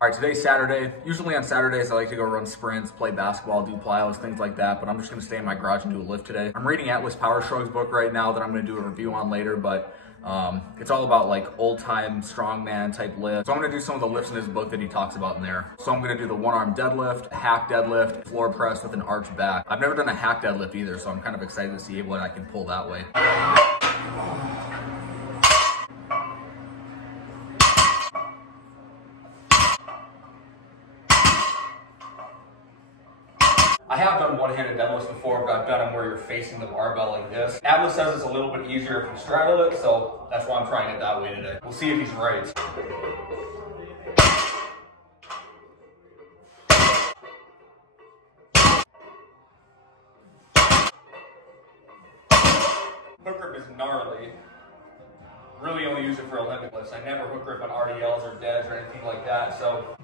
All right, today's Saturday. Usually on Saturdays, I like to go run sprints, play basketball, do plyos, things like that, but I'm just gonna stay in my garage and do a lift today. I'm reading AtlasPowerShurgged's book right now that I'm gonna do a review on later, but it's all about like old time strongman type lifts. So I'm gonna do some of the lifts in his book that he talks about in there. So I'm gonna do the one arm deadlift, hack deadlift, floor press with an arch back. I've never done a hack deadlift either, so I'm kind of excited to see what I can pull that way. I have done one-handed deadlifts before, but I've done them where you're facing the barbell like this. Atlas says it's a little bit easier if you straddle it, so that's why I'm trying it that way today. We'll see if he's right. Hook grip is gnarly. Really only use it for Olympic lifts. I never hook grip on RDLs or deads or anything like that, so.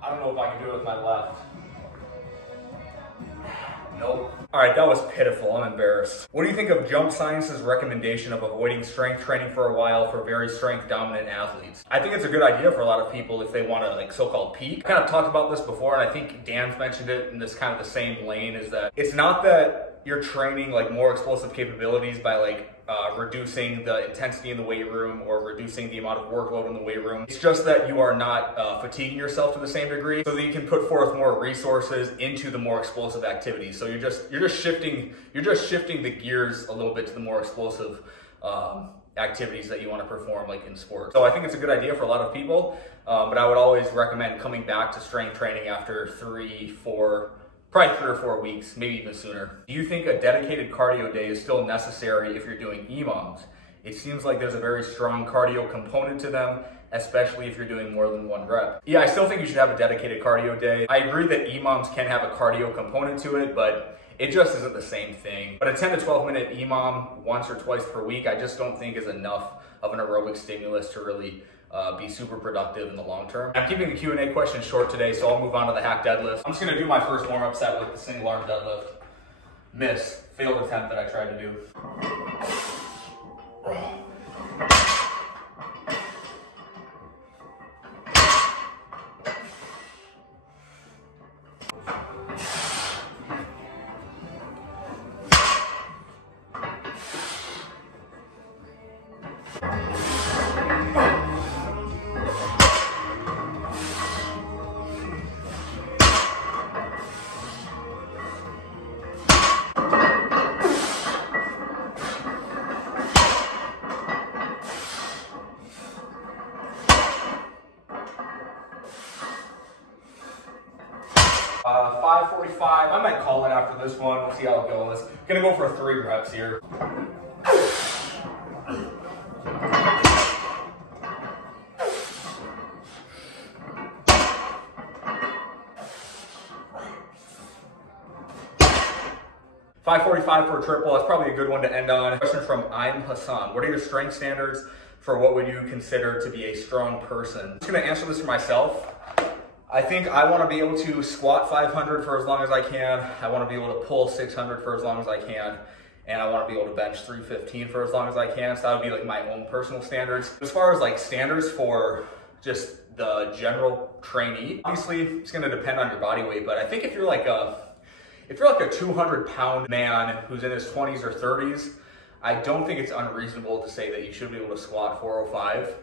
I don't know if I can do it with my left. Nope. All right, that was pitiful. I'm embarrassed. What do you think of Jump Science's recommendation of avoiding strength training for a while for very strength dominant athletes? I think it's a good idea for a lot of people if they want to like so-called peak. I kind of talked about this before, and I think Dan's mentioned it in this kind of the same lane, is that it's not that you're training like more explosive capabilities by like reducing the intensity in the weight room or reducing the amount of workload in the weight room. It's just that you are not fatiguing yourself to the same degree, so that you can put forth more resources into the more explosive activities. So you're just shifting the gears a little bit to the more explosive activities that you want to perform, like in sports. So I think it's a good idea for a lot of people, but I would always recommend coming back to strength training after probably 3 or 4 weeks, maybe even sooner. Do you think a dedicated cardio day is still necessary if you're doing EMOMs? It seems like there's a very strong cardio component to them, especially if you're doing more than 1 rep. Yeah, I still think you should have a dedicated cardio day. I agree that EMOMs can have a cardio component to it, but it just isn't the same thing. But a 10 to 12 minute EMOM once or twice per week, I just don't think is enough of an aerobic stimulus to really be super productive in the long term. I'm keeping the Q&A questions short today, so I'll move on to the hack deadlift. I'm just gonna do my first warm-up set with the single arm deadlift. Miss, failed attempt that I tried to do. 5:45, I might call it after this one. We'll see how it goes. Gonna go for 3 reps here. $5:45 for a triple. That's probably a good one to end on. Question from I'm Hassan. What are your strength standards for what would you consider to be a strong person? I'm just gonna answer this for myself. I think I want to be able to squat 500 for as long as I can. I want to be able to pull 600 for as long as I can. And I want to be able to bench 315 for as long as I can. So that would be like my own personal standards. As far as like standards for just the general trainee, obviously it's going to depend on your body weight. But I think if you're like a 200-pound man who's in his 20s or 30s, I don't think it's unreasonable to say that you should be able to squat 405.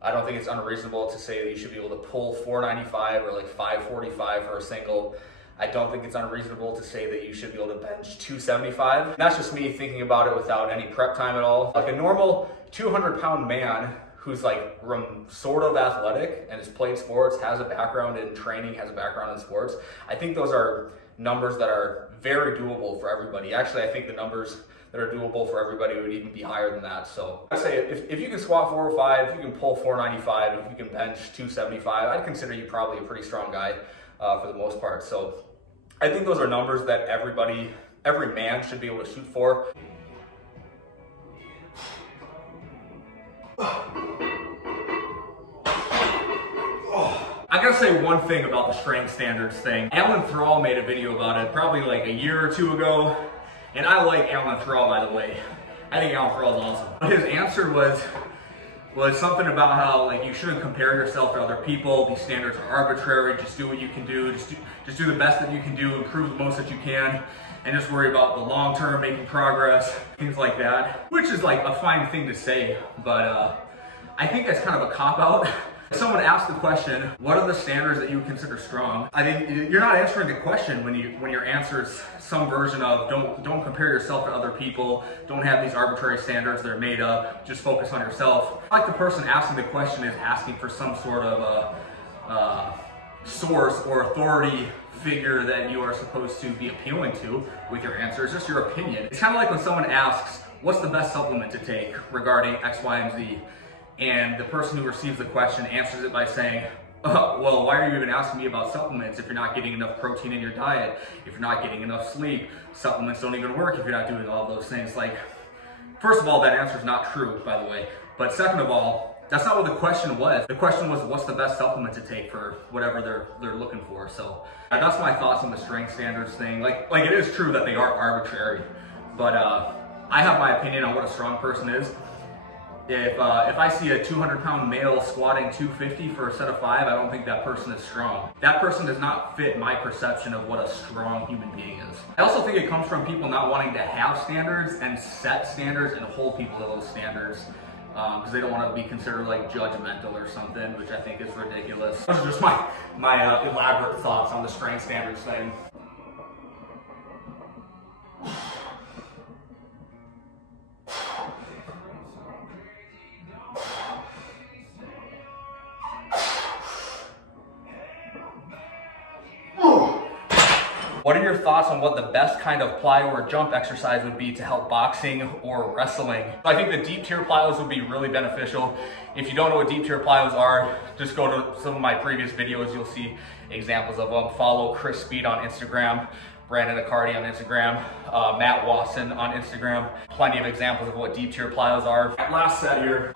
I don't think it's unreasonable to say that you should be able to pull 495 or like 545 for a single. I don't think it's unreasonable to say that you should be able to bench 275. And that's just me thinking about it without any prep time at all. Like a normal 200-pound man who's like sort of athletic and has played sports, has a background in training, has a background in sports, I think those are numbers that are very doable for everybody. Actually, I think the numbers that are doable for everybody would even be higher than that. So I'd say if you can squat 405, if you can pull 495, if you can bench 275, I'd consider you probably a pretty strong guy for the most part. So I think those are numbers that every man should be able to shoot for. I gotta say one thing about the strength standards thing. Alan Thrall made a video about it probably like a year or two ago, and I like Alan Thrall, by the way. I think Alan Thrall is awesome. But his answer was something about how like you shouldn't compare yourself to other people. These standards are arbitrary. Just do what you can do. Just do the best that you can do. Improve the most that you can, and just worry about the long term, making progress, things like that. Which is like a fine thing to say, but I think that's kind of a cop out. Someone asked the question, what are the standards that you would consider strong? I think you're not answering the question when your answer is some version of don't compare yourself to other people, don't have these arbitrary standards that are made up, just focus on yourself. Like the person asking the question is asking for some sort of source or authority figure that you are supposed to be appealing to with your answer. It's just your opinion. It's kind of like when someone asks, what's the best supplement to take regarding X, Y, and Z? And the person who receives the question answers it by saying, oh, well, why are you even asking me about supplements if you're not getting enough protein in your diet, if you're not getting enough sleep? Supplements don't even work if you're not doing all those things. Like, first of all, that answer is not true, by the way. But second of all, that's not what the question was. The question was, what's the best supplement to take for whatever they're looking for? So that's my thoughts on the strength standards thing. Like it is true that they are arbitrary, but I have my opinion on what a strong person is. If I see a 200-pound male squatting 250 for a set of 5, I don't think that person is strong. That person does not fit my perception of what a strong human being is. I also think it comes from people not wanting to have standards and set standards and hold people to those standards because they don't want to be considered like judgmental or something, which I think is ridiculous. Those are just my elaborate thoughts on the strength standards thing. What are your thoughts on what the best kind of plyo or jump exercise would be to help boxing or wrestling? I think the deep tier plyos would be really beneficial. If you don't know what deep tier plyos are, just go to some of my previous videos. You'll see examples of them. Follow Chris Speed on Instagram, Brandon Accardi on Instagram, Matt Wasson on Instagram. Plenty of examples of what deep tier plyos are. Last set here.